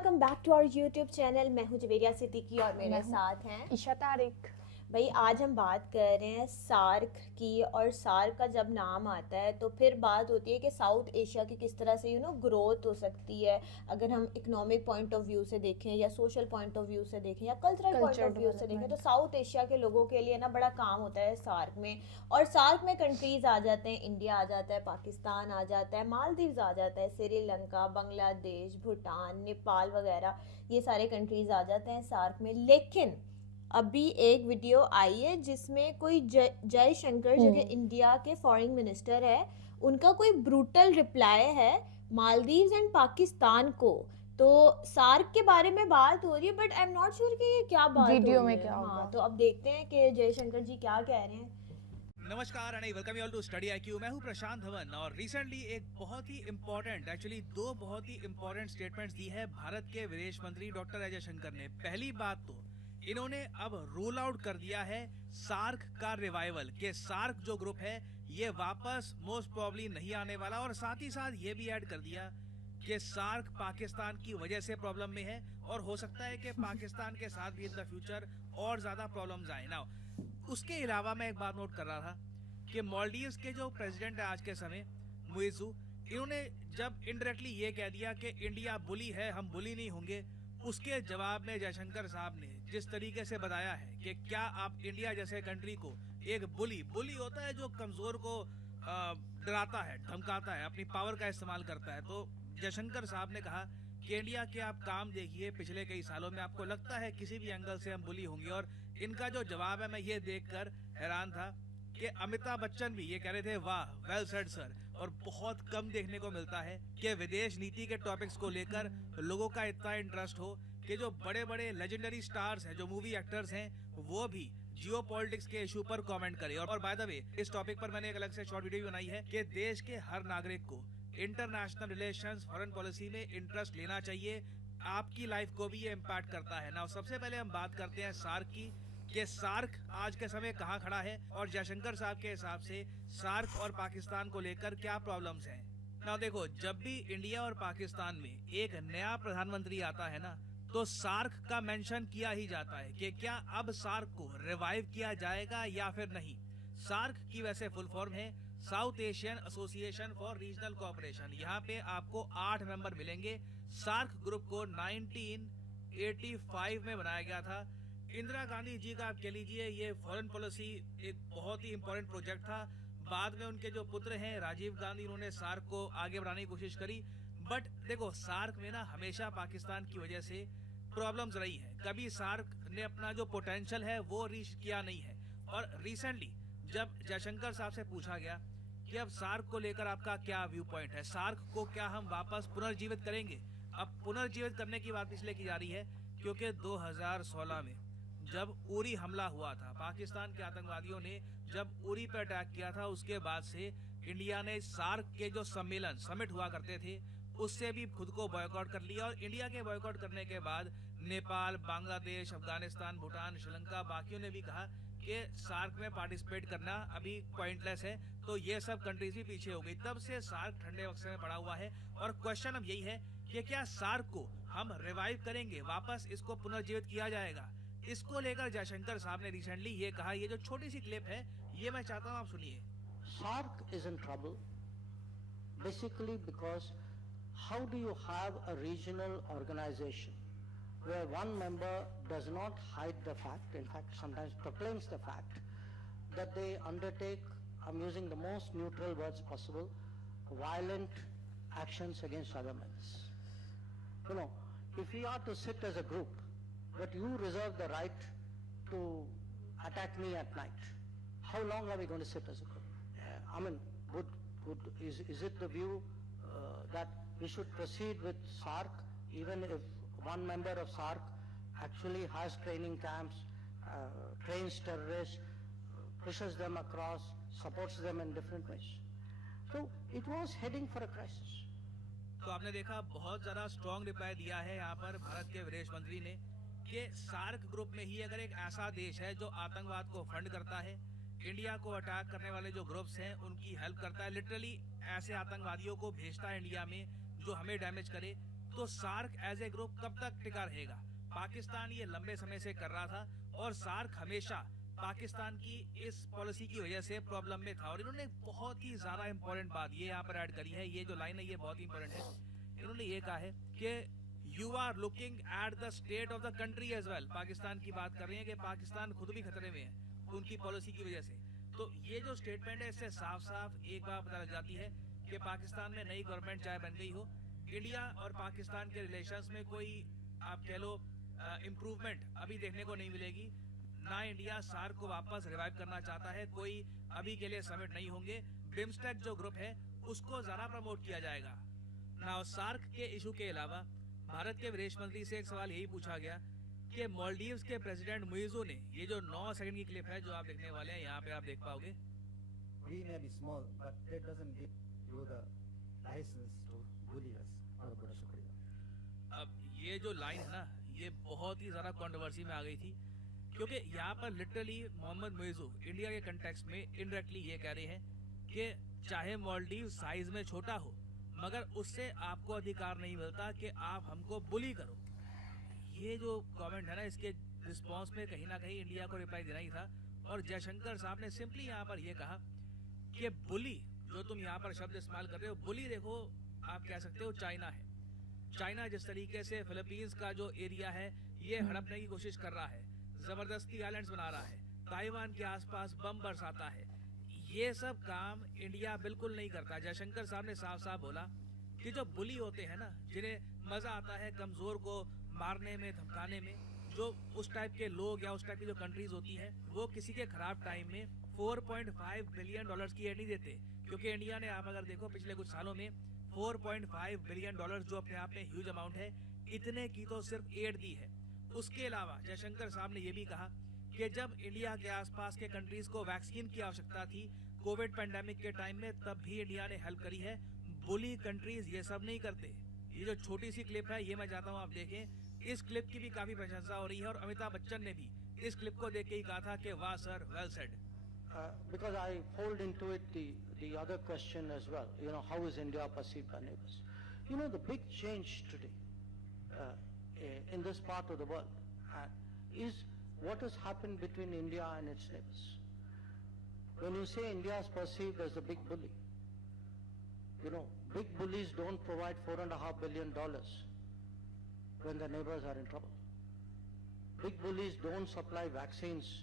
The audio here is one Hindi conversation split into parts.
Welcome back to our YouTube channel. मैं हूं जवेरिया सिद्दीकी और मेरे साथ हैं ईशा तारिक। भाई। आज हम बात कर रहे हैं सार्क की। और सार्क का जब नाम आता है तो फिर बात होती है कि साउथ एशिया की किस तरह से ग्रोथ हो सकती है। अगर हम इकोनॉमिक पॉइंट ऑफ व्यू से देखें या सोशल पॉइंट ऑफ व्यू से देखें या cultural point culture of view से देखें तो डेवलपमेंट। साउथ एशिया के लोगों के लिए ना बड़ा काम होता है सार्क में। और सार्क में कंट्रीज आ जाते हैं, इंडिया आ जाता है, पाकिस्तान आ जाता है, मालदीव्स आ जाता है, श्रीलंका, बांग्लादेश, भूटान, नेपाल वगैरह, ये सारे कंट्रीज आ जाते हैं सार्क में। लेकिन अभी एक वीडियो आई है जिसमें कोई जयशंकर जो कि इंडिया के फॉरेन मिनिस्टर है, उनका कोई ब्रूटल रिप्लाई है मालदीव्स एंड पाकिस्तान को। तो सार्क के बारे में बात हो रही है but I am not sure कि ये क्या बात हो वीडियो रही में है। क्या हाँ, होगा? तो अब देखते हैं कि जयशंकर जी क्या कह रहे हैं। नमस्कार and welcome you all to Study IQ. मैं हूं प्रशांत धवन और रिसेंटली एक बहुत ही इंपॉर्टेंट, एक्चुअली दो बहुत ही इंपॉर्टेंट स्टेटमेंट्स दी है भारत के विदेश मंत्री डॉक्टर एस जयशंकर ने। पहली बात तो इन्होंने अब रूल आउट कर दिया है सार्क का रिवाइवल, कि सार्क जो ग्रुप है ये वापस मोस्ट प्रॉब्ली नहीं आने वाला। और साथ ही साथ ये भी ऐड कर दिया कि सार्क पाकिस्तान की वजह से प्रॉब्लम में है और हो सकता है कि पाकिस्तान के साथ भी इन द फ्यूचर और ज्यादा प्रॉब्लम्स आए ना। उसके अलावा मैं एक बात नोट कर रहा था कि मालदीव्स के जो प्रेसिडेंट है आज के समय, मुइज़ू, इन्होंने जब इनडायरेक्टली ये कह दिया कि इंडिया बुली है, हम बुली नहीं होंगे, उसके जवाब में जयशंकर साहब ने जिस तरीके से बताया है कि क्या आप इंडिया जैसे कंट्री को एक बुली होता है जो कमजोर को डराता है, धमकाता है, अपनी पावर का इस्तेमाल करता है। तो जयशंकर साहब ने कहा कि इंडिया के आप काम देखिए पिछले कई सालों में, आपको लगता है किसी भी एंगल से हम बुली होंगे। और इनका जो जवाब है, मैं ये देखकर हैरान था कि अमिताभ बच्चन भी ये कह रहे थे, वाह, वेल सेड सर। और बहुत कम देखने को मिलता है कि विदेश नीति के टॉपिक्स को लेकर लोगों का इतना इंटरेस्ट हो कि जो बड़े बड़े लेजेंडरी स्टार्स हैं, जो मूवी एक्टर्स हैं, वो भी जियो पॉलिटिक्स के इशू पर कमेंट करें। और बाय द वे, इस टॉपिक पर मैंने एक अलग से शॉर्ट वीडियो बनाई है कि देश के हर नागरिक को इंटरनेशनल रिलेशंस, फॉरेन पॉलिसी में इंटरेस्ट लेना चाहिए। आपकी लाइफ को भी ये इम्पैक्ट करता है ना। सबसे पहले हम बात करते हैं सार्क की, कि सार्क आज के समय कहाँ खड़ा है और जयशंकर साहब के हिसाब से सार्क और पाकिस्तान को लेकर क्या प्रॉब्लम्स हैं। ना देखो, जब भी इंडिया और पाकिस्तान में एक नया प्रधानमंत्री आता है ना, तो सार्क का मेंशन किया ही जाता है कि क्या अब सार्क को रिवाइव किया जाएगा या फिर नहीं। सार्क की वैसे फुल फॉर्म है south Asian association for regional cooperation. यहाँ पे आपको 8 मेंबर मिलेंगे। सार्क ग्रुप को 1985 में बनाया गया था। इंदिरा गांधी जी का आप कह लीजिए ये फॉरेन पॉलिसी एक बहुत ही इंपॉर्टेंट प्रोजेक्ट था। बाद में उनके जो पुत्र हैं राजीव गांधी, उन्होंने सार्क को आगे बढ़ाने की कोशिश करी। बट देखो, सार्क में ना हमेशा पाकिस्तान की वजह से प्रॉब्लम्स रही है। कभी सार्क ने अपना जो पोटेंशियल है वो रीच किया नहीं है। और रिसेंटली जब जयशंकर साहब से पूछा गया कि अब सार्क को लेकर आपका क्या व्यू पॉइंट है, सार्क को क्या हम वापस पुनर्जीवित करेंगे। अब पुनर्जीवित करने की बात इसलिए की जा रही है क्योंकि 2016 में जब उरी हमला हुआ था, पाकिस्तान के आतंकवादियों ने जब उरी पर अटैक किया था, उसके बाद से इंडिया ने सार्क के जो समिट हुआ करते थे उससे भी खुद को बॉयकॉट कर लिया। और इंडिया के बॉयकॉट करने के बाद नेपाल, बांग्लादेश, अफगानिस्तान, भूटान, श्रीलंका, बाकियों ने भी कहा कि सार्क में पार्टिसिपेट करना अभी पॉइंटलेस है। तो ये सब कंट्रीज भी पीछे हो गई। तब से सार्क ठंडे बक्से में पड़ा हुआ है। और क्वेश्चन अब यही है कि क्या सार्क को हम रिवाइव करेंगे, वापस इसको पुनर्जीवित किया जाएगा। इसको लेकर जयशंकर साहब ने रिसेंटली ये कहा। ये जो छोटी सी क्लिप है ये मैं चाहता हूँ आप सुनिए। SARC is in trouble basically because how do you have a regional organization where one member does not hide the fact, in fact sometimes proclaims the fact, that they undertake, I'm using the most neutral words possible, violent actions against other members. You know, if we are to sit as a group, but you reserve the right to attack me at night, how long are we going to sit as a group? I mean, is it the view that we should proceed with SARC even if one member of SARC actually has training camps, trains terrorists, pushes them across, supports them in different ways? So it was heading for a crisis. तो आपने देखा, बहुत ज़्यादा स्ट्रॉन्ग रिप्लाई दिया है यहाँ पर भारत के विदेश मंत्री ने कि सार्क ग्रुप में ही अगर एक ऐसा देश है जो आतंकवाद को फंड करता है, इंडिया को अटैक करने वाले जो ग्रुप्स हैं उनकी हेल्प करता है, लिटरली ऐसे आतंकवादियों को भेजता है इंडिया में जो हमें डैमेज करे, तो सार्क एज ए ग्रुप कब तक टिका रहेगा? पाकिस्तान ये लंबे समय से कर रहा था और सार्क हमेशा पाकिस्तान की इस पॉलिसी की वजह से प्रॉब्लम में था। और इन्होंने बहुत ही ज्यादा इंपॉर्टेंट बात ये यहाँ पर ऐड करी है, ये जो लाइन है ये बहुत ही इंपॉर्टेंट है। इन्होंने ये कहा है कि you are looking at the state of the country as well. Pakistan की बात कर रहे हैं कि पाकिस्तान खुद भी खतरे में है उनकी पॉलिसी की वजह से। तो ये जो स्टेटमेंट है इससे साफ साफ एक बात पता लग जाती है कि पाकिस्तान में नई गवर्नमेंट चाहे बन गई हो, इंडिया और पाकिस्तान के रिलेशंस में कोई आप कह लो इम्प्रूवमेंट अभी देखने को नहीं मिलेगी। ना इंडिया सार्क को वापस रिवाइव करना चाहता है, कोई अभी के लिए समिट नहीं होंगे। बिम्स्टेक जो ग्रुप है उसको ज्यादा प्रमोट किया जाएगा ना। सार्क के इशू के अलावा भारत के विदेश मंत्री से एक सवाल यही पूछा गया कि मालदीव्स के प्रेसिडेंट मुइज़ो ने, ये जो 9 सेकंड की क्लिप है जो आप देखने वाले हैं यहाँ पे आप देख पाओगे। We may be small, but that doesn't give you the license to bully us. बहुत बड़ा शुक्रिया। अब ये जो लाइन है ना ये बहुत ही ज्यादा कंट्रोवर्सी में आ गई थी, क्योंकि यहाँ पर लिटरली मोहम्मद मुइज़ो इंडिया के कंटेक्स्ट में इनडायरेक्टली ये कह रहे हैं कि चाहे मालदीव साइज में छोटा हो मगर उससे आपको अधिकार नहीं मिलता कि आप हमको बुली करो। ये जो कमेंट है ना इसके रिस्पांस में कहीं ना कहीं इंडिया को रिप्लाई देना ही था। और जयशंकर साहब ने सिंपली यहाँ पर ये कहा कि बुली जो तुम यहाँ पर शब्द इस्तेमाल कर रहे हो, बुली देखो आप कह सकते हो चाइना है। चाइना जिस तरीके से फिलीपींस का जो एरिया है ये हड़पने की कोशिश कर रहा है, जबरदस्ती आइलैंड्स बना रहा है, ताइवान के आसपास बम बरसाता है, ये सब काम इंडिया बिल्कुल नहीं करता। जयशंकर साहब ने साफ साफ बोला कि जो बुली होते हैं ना, जिन्हें मजा आता है कमजोर को मारने में, धमकाने में, जो उस टाइप के लोग या उस टाइप की जो कंट्रीज होती है वो किसी के खराब टाइम में 4.5 बिलियन डॉलर्स की एड नहीं देते। क्योंकि इंडिया ने आप अगर देखो पिछले कुछ सालों में 4.5 बिलियन डॉलर जो अपने आप में ह्यूज अमाउंट है, इतने की तो सिर्फ एड दी है। उसके अलावा जयशंकर साहब ने यह भी कहा कि जब इंडिया के आसपास के कंट्रीज को वैक्सीन की आवश्यकता थी कोविड पैंडेमिक के टाइम में, तब भी इंडिया ने हेल्प करी है। बुली कंट्रीज ये सब नहीं करते। ये जो छोटी सी क्लिप है ये मैं चाहता हूँ आप देखें। इस क्लिप की भी काफी प्रशंसा हो रही है और अमिताभ बच्चन ने भी इस क्लिप को देख के ही कहा था कि वाह sir, well said. Because I fold into it the other question as well. You know, how is India perceived by neighbors? You know, the big change today in this part of the world is what has happened between India and its neighbors. When you say India is perceived as the big bully, you know, big bullies don't provide $4.5 billion when the neighbors are in trouble. Big bullies don't supply vaccines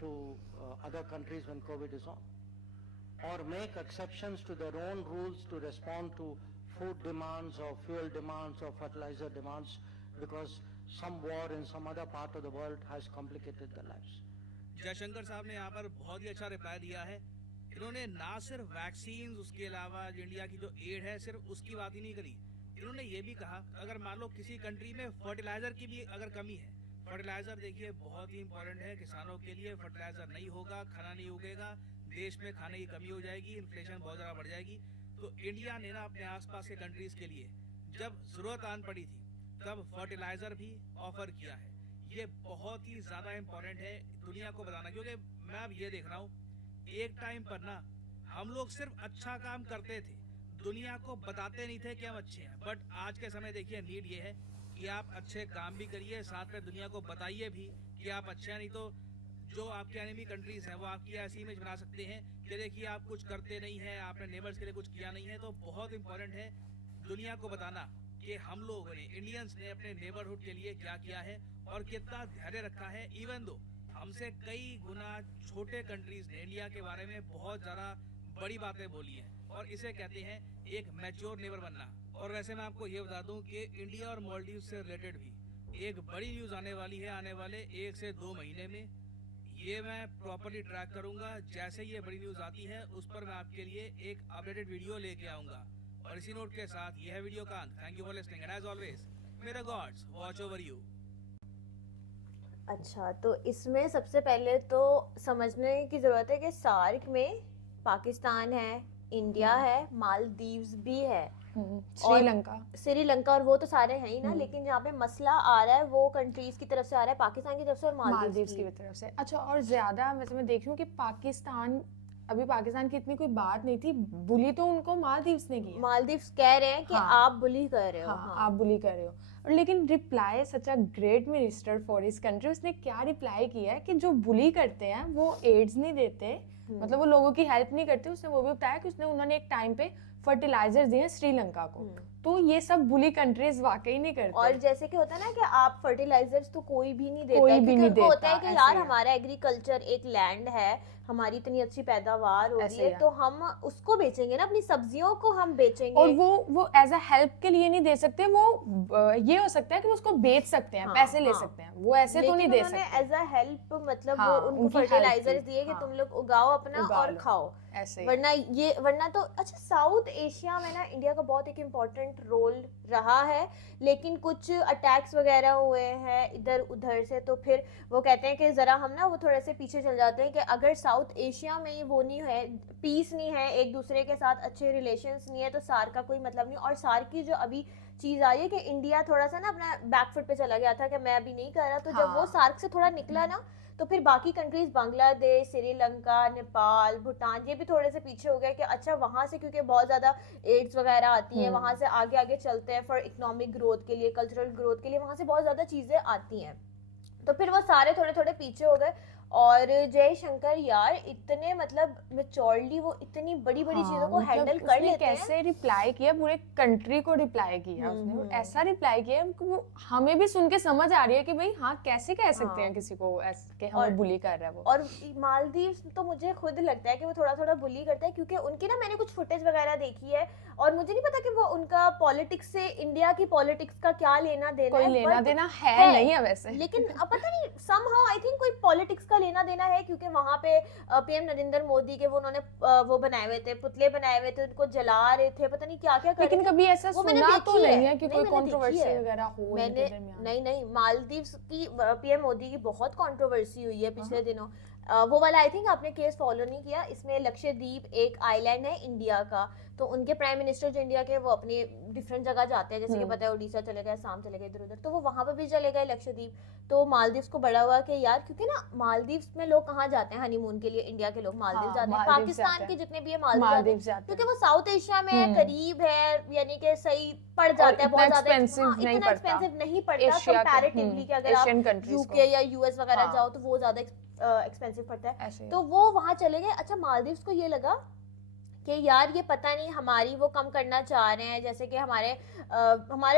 to other countries when COVID is on, or make exceptions to their own rules to respond to food demands or fuel demands or fertilizer demands because some war in some other part of the world has complicated their lives. Jaishankar साहब ने यहाँ पर बहुत ही अच्छा रिप्लाई दिया है। इन्होंने ना सिर्फ वैक्सीन, उसके अलावा इंडिया की जो एड है सिर्फ उसकी बात ही नहीं करी। इन्होंने ये भी कहा अगर मान लो किसी कंट्री में फर्टिलाइजर की भी अगर कमी है, फर्टिलाइजर देखिए बहुत ही इंपॉर्टेंट है किसानों के लिए। फर्टिलाइजर नहीं होगा, खाना नहीं उगेगा, देश में खाने की कमी हो जाएगी, इन्फ्लेशन बहुत ज़्यादा बढ़ जाएगी। तो इंडिया ने ना अपने आसपास के कंट्रीज के लिए जब जरूरत आन पड़ी थी तब फर्टिलाइजर भी ऑफर किया है। ये बहुत ही ज़्यादा इंपॉर्टेंट है दुनिया को बताना, क्योंकि मैं अब ये देख रहा हूँ एक टाइम पर ना हम लोग सिर्फ अच्छा काम करते थे, दुनिया को बताते नहीं थे कि हम अच्छे हैं। बट आज के समय देखिए नीड ये है कि आप अच्छे काम भी करिए, साथ में दुनिया को बताइए भी कि आप अच्छे हैं। नहीं तो जो आपके एनिमी कंट्रीज हैं वो आपकी ऐसी इमेज बना सकते हैं कि देखिए आप कुछ करते नहीं हैं, आपने नेबर्स के लिए कुछ किया नहीं है। तो बहुत इंपॉर्टेंट है दुनिया को बताना कि हम लोगों ने, इंडियंस ने अपने नेबरहुड के लिए क्या किया है और कितना धैर्य रखा है। इवन दो हमसे कई गुना छोटे कंट्रीज ने इंडिया के बारे में बहुत ज़्यादा बड़ी बातें बोली हैं, और इसे कहते हैं एक मैच्योर नेबर बनना। और वैसे मैं आपको ये बता दूं कि इंडिया और मालदीव से रिलेटेड भी एक बड़ी न्यूज़ आने वाली है आने वाले 1 से 2 महीने में। ये मैं प्रॉपर्ली ट्रैक करूंगा, जैसे ये बड़ी न्यूज़ आती है उस पर मैं आपके लिए एक अपडेटेड वीडियो लेके आऊँगा। और इसी नोट के साथ यह है वीडियो का अंत। Thank you for listening and as always मेरा गॉड्स वॉच ओवर यू। अच्छा, तो इसमें सबसे पहले तो समझने की ज़रूरत है कि सार्क में पाकिस्तान है, इंडिया है, मालदीव्स भी है, श्रीलंका और वो तो सारे हैं ही ना। लेकिन जहाँ पे मसला आ रहा है वो कंट्रीज की तरफ से आ रहा है, पाकिस्तान की तरफ से और मालदीव्स की तरफ से। अच्छा, और ज़्यादा वैसे मैं देख रही हूँ कि पाकिस्तान अभी पाकिस्तान की इतनी कोई बात नहीं थी, बुली तो उनको मालदीव्स ने किया। मालदीव्स कह रहे हैं कि हाँ। आप बुली कर रहे हो। हाँ, हाँ। आप बुली कर रहे हो। और लेकिन reply such a great minister for his country, उसने क्या रिप्लाई किया है कि जो बुली करते हैं वो एड्स नहीं देते, मतलब वो लोगों की हेल्प नहीं करते। उसने वो भी बताया कि उन्होंने एक टाइम पे फर्टिलाइजर दिए श्रीलंका को, तो ये सब बुली कंट्रीज वाकई नहीं करते। और जैसे कि होता है ना कि आप फर्टिलाइजर्स तो कोई भी नहीं देता कोई है, भी क्योंकि नहीं उनको होता है देता, कि ऐसे यार है। हमारा एग्रीकल्चर एक लैंड है, हमारी इतनी अच्छी पैदावार हो रही ऐसे है, है। तो हम उसको बेचेंगे ना, अपनी सब्जियों को हम बेचेंगे। और वो एज अ हेल्प के लिए नहीं दे सकते, वो ये हो सकता है कि वो उसको बेच सकते हैं, हाँ, पैसे ले हाँ। सकते हैं, वो ऐसे तो नहीं दे लेकिन सकते। उन्होंने एज अ हेल्प मतलब हाँ, वो उनको उनकी help फर्टिलाइजर्स की, दिए कि हाँ। तुम लोग उगाओ अपना उगा और लो। खाओ। ऐसे ही। वरना तो अच्छा, साउथ एशिया में ना इंडिया का बहुत एक इम्पोर्टेंट रोल रहा है, लेकिन कुछ अटैक्स वगैरह हुए हैं इधर उधर से, तो फिर वो कहते हैं कि ज़रा हम ना वो थोड़े से पीछे चल जाते हैं कि अगर साउथ एशिया में वो नहीं है, पीस नहीं है, एक दूसरे के साथ अच्छे रिलेशंस नहीं है, तो सार्क का कोई मतलब नहीं। और सार्क की जो अभी चीज़ आई है कि इंडिया थोड़ा सा ना अपना बैकफुट पे चला गया था कि मैं अभी नहीं कर रहा, तो जब वो हाँ। सार्क से थोड़ा निकला ना, तो फिर बाकी कंट्रीज बांग्लादेश, श्रीलंका, नेपाल, भूटान, ये भी थोड़े से पीछे हो गए कि अच्छा वहाँ से क्योंकि बहुत ज़्यादा एड्स वगैरह आती हैं, वहाँ से आगे आगे चलते हैं फॉर इकोनॉमिक ग्रोथ के लिए, कल्चरल ग्रोथ के लिए, वहाँ से बहुत ज़्यादा चीज़ें आती हैं, तो फिर वो सारे थोड़े थोड़े पीछे हो गए। और जयशंकर यार इतने मतलब मेच्योरली वो इतनी बड़ी बड़ी चीज़ों को हैंडल कर उसने लेते हैं। कैसे रिप्लाई किया, पूरे कंट्री को रिप्लाई किया उसने, और ऐसा रिप्लाई किया कि वो हमें भी सुन के समझ आ रही है कि भाई हाँ कैसे कह सकते हैं किसी को ऐसे कि हमें बुली कर रहा है वो। और मालदीव्स तो मुझे खुद लगता है कि वो थोड़ा थोड़ा बुली करता है, क्योंकि उनकी ना मैंने कुछ फुटेज वगैरह देखी है, और मुझे नहीं पता कि वो उनका पॉलिटिक्स से इंडिया की पॉलिटिक्स का क्या लेना देना कोई है, लेना but देना है नहीं है वैसे। लेकिन अब पता नहीं somehow I think कोई पॉलिटिक्स का लेना देना है, क्योंकि वहां पे पीएम नरेंद्र मोदी के वो उन्होंने वो बनाए हुए थे, पुतले बनाए हुए थे, उनको जला रहे थे, पता नहीं क्या क्या कर रहे लेकिन थे। कभी ऐसा वो मैंने सुना तो देखी नहीं है कि कोई मैंने देखी कंट्रोवर्सी है। वगैरह हो इनके मैंने दरमियान। नहीं मालदीव्स की पीएम मोदी की बहुत कंट्रोवर्सी हुई है पिछले दिनों। वो वाला आई थिंक आपने केस फॉलो नहीं किया। इसमें लक्षद्वीप एक आइलैंड है इंडिया का, तो उनके प्राइम मिनिस्टर जो इंडिया के वो अपनी डिफरेंट जगह जाते हैं, जैसे कि पता है उड़ीसा चले गए, असम चले गए, इधर उधर, तो वो वहां पर भी चले गए लक्षद्वीप। तो मालदीव्स को बड़ा हुआ कि यार, क्योंकि ना मालदीव्स में लोग कहाँ जाते हैं हनीमून के लिए, इंडिया के लोग मालदीव जाते हैं, मालदीव पाकिस्तान जाते के हैं। जितने भी है मालदीव मालदीव जाते हैं, जाते क्योंकि वो साउथ एशिया में करीब है, यानी कि सही पड़ जाता है, बहुत ज्यादा नहीं इतना पड़ता। एक्सपेंसिव नहीं पड़ता एशिया के, कंपैरेटिवली, कि अगर एशियन आप कंट्रीज यूके या यूएस वगैरह हाँ। जाओ तो वो ज्यादा एक्सपेंसिव पड़ता है। ऐसे तो वो वहां चले गए। अच्छा, मालदीव्स को ये लगा कि यार ये पता नहीं हमारी वो कम करना चाह रहे हैं, जैसे कि हमारे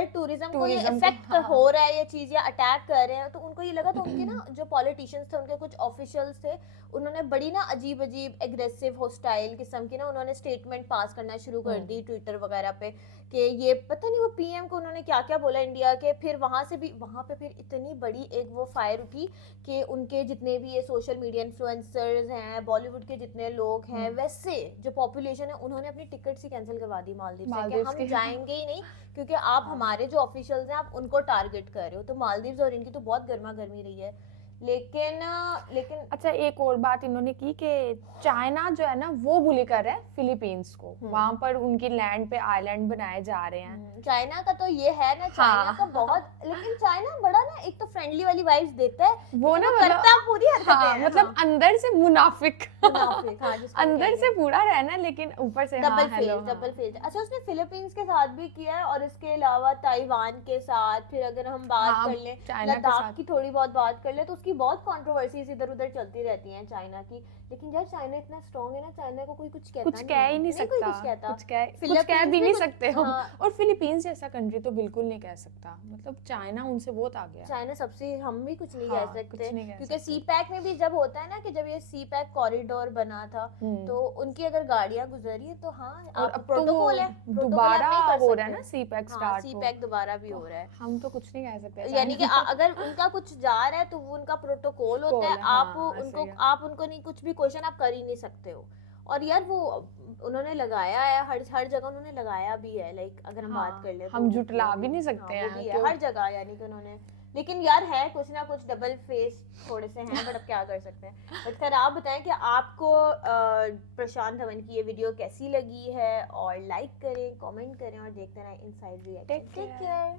टूरिज्म को ये टूरिज्म को, इफेक्ट हाँ। हो रहा है, ये चीज या अटैक कर रहे हैं, तो उनको ये लगा। तो उनके ना जो पॉलिटिशियंस थे, उनके कुछ ऑफिशियल्स थे, उन्होंने बड़ी ना अजीब अजीब एग्रेसिव होस्टाइल किस्म की ना उन्होंने स्टेटमेंट पास करना शुरू कर दी ट्विटर वगैरह पे, कि ये पता नहीं वो पीएम को उन्होंने क्या क्या बोला इंडिया के। फिर वहां पे फिर इतनी बड़ी एक वो फायर उठी कि उनके जितने भी ये सोशल मीडिया इन्फ्लुएंसर्स हैं, बॉलीवुड के जितने लोग हैं, वैसे जो पॉपुलेशन है, उन्होंने अपनी टिकट्स ही कैंसिल करवा दी मालदीव से, कि हम जाएंगे ही नहीं, क्योंकि आप हमारे जो ऑफिशियल्स हैं आप उनको टारगेट कर रहे हो। तो मालदीव्स और इनकी तो बहुत गर्मा गर्मी रही है। लेकिन अच्छा, एक और बात इन्होंने की कि चाइना जो है ना वो बुली कर रहा है फिलीपींस को, वहां पर उनकी लैंड पे आइलैंड बनाए जा रहे हैं। चाइना का तो ये है ना, चाइना का बहुत, लेकिन चाइना बड़ा ना एक तो फ्रेंडली वाली वाइब्स देता है, वो ना करता पूरी हरकतें हाँ, मतलब अंदर से मुनाफिक अंदर से पूरा रहना, लेकिन ऊपर से डबल फेस। अच्छा, उसने फिलीपींस के साथ भी किया है, और इसके अलावा ताइवान के साथ, फिर अगर हम बात कर लें लद्दाख की थोड़ी बहुत बात कर ले, तो उसकी बहुत कंट्रोवर्सीज इधर उधर चलती रहती हैं चाइना की। लेकिन यार चाइना इतना स्ट्रांग है ना, चाइना को कोई कुछ कहता कुछ कह ही नहीं सकता, कुछ कह भी नहीं सकते हम। और फिलीपींस जैसा कंट्री तो बिल्कुल नहीं कह सकता, मतलब चाइना उनसे बहुत आ गया। चाइना सबसे, हम भी कुछ नहीं कह सकते, क्योंकि सकते। सी पैक में भी जब होता है ना कि जब ये सी पैक कॉरिडोर बना था, तो उनकी अगर गाड़ियां गुजरी है तो हाँ, और अब प्रोटोकॉल है, दोबारा हो रहा है ना सी पैक स्टार्ट, सी पैक दोबारा भी हो रहा है। हम तो कुछ नहीं कह सकते, यानी कि अगर उनका कुछ जा रहा है तो वो उनका प्रोटोकॉल होता है, आप उनको नहीं, कुछ भी क्वेश्चन आप कर ही नहीं सकते हो। और यार वो उन्होंने लगाया है हर जगह, उन्होंने लगाया भी है, लाइक अगर हम बात कर ले, हम जुटला भी नहीं सकते हैं हर जगह, यानी कि उन्होंने। लेकिन यार है कुछ ना कुछ डबल फेस थोड़े से हैं, बट अब क्या कर सकते हैं। बट खैर आप बताएं कि आपको प्रशांत धवन की ये वीडियो कैसी लगी है, और लाइक करें, कमेंट करें, और देखते रहें इनसाइड रिएक्शन। Take care.